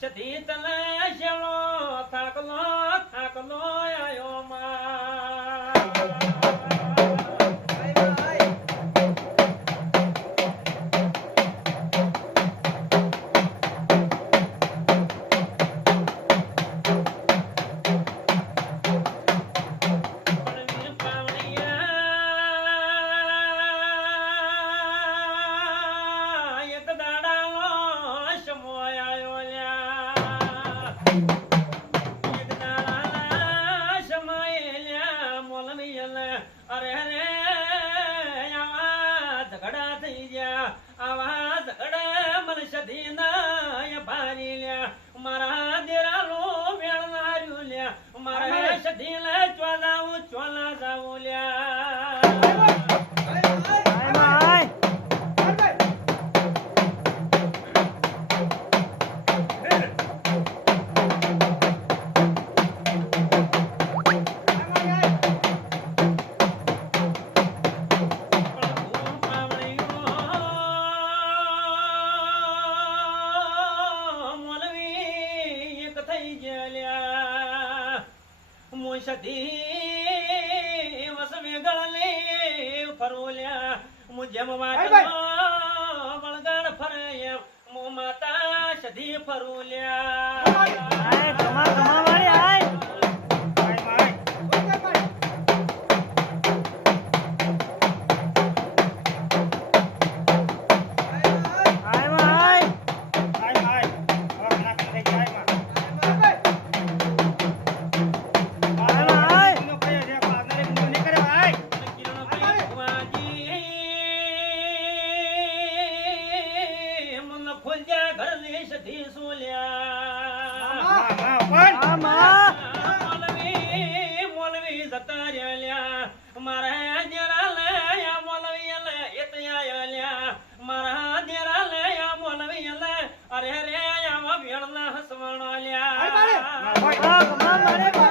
સતી તને શેલો થાકલો થાકલો આયો માં દિલે ચોલાવું ચોલા જાવું લ્યા થઈ ગયા સધી વસમે ગળલે ફરોલ્યા. મુ જમવા બળગણ ફરયા મો માતા સધી ફરોલ્યા. Bravo, mamma, bravo.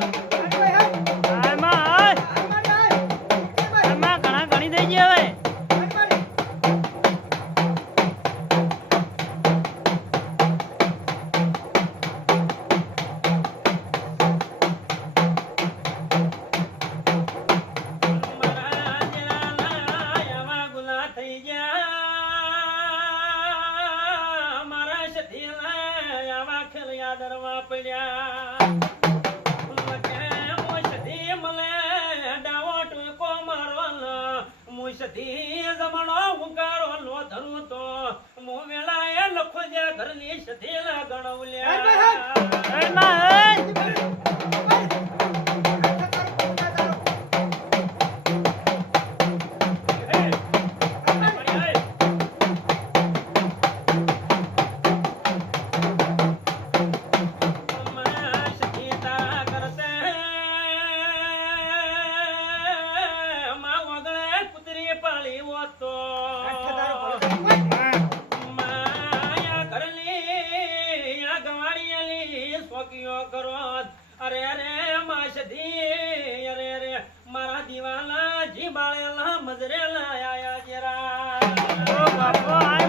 Thank you. સધી જમણો હુંકારો લો ધરું તો. મો વેળાએ લખો જે ધરની સધી ગણવલ્યા મારા દીવાના જીબાળેલા મજરેલા આયા જરા ઓ બાપો આય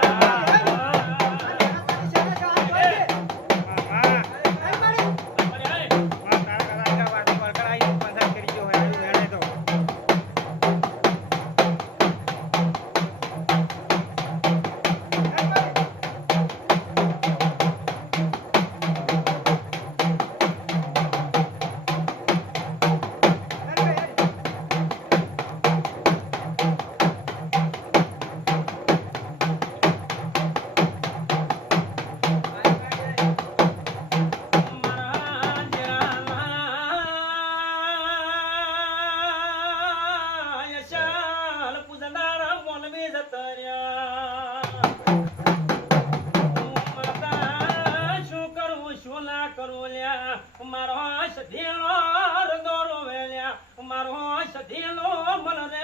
વઢાવેલ્યા મારો સધીનો રદોરો વેલ્યા મારો સધીલો મન રે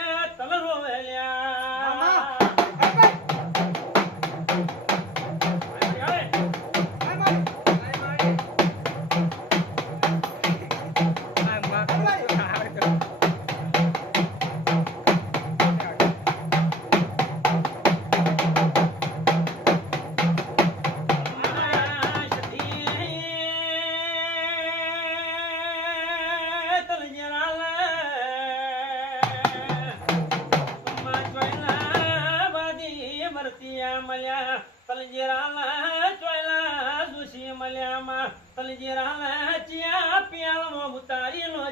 તલરો વેલ્યા ઉતારી લો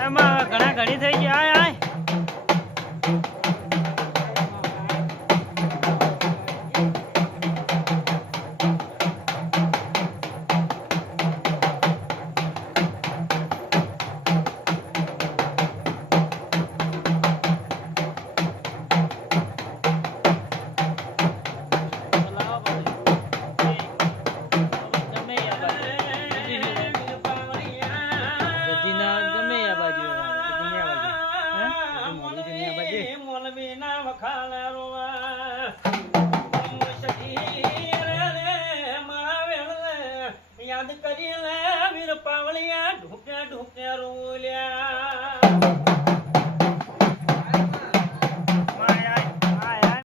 એમાં ઘણા ઘણી થઈ ગયા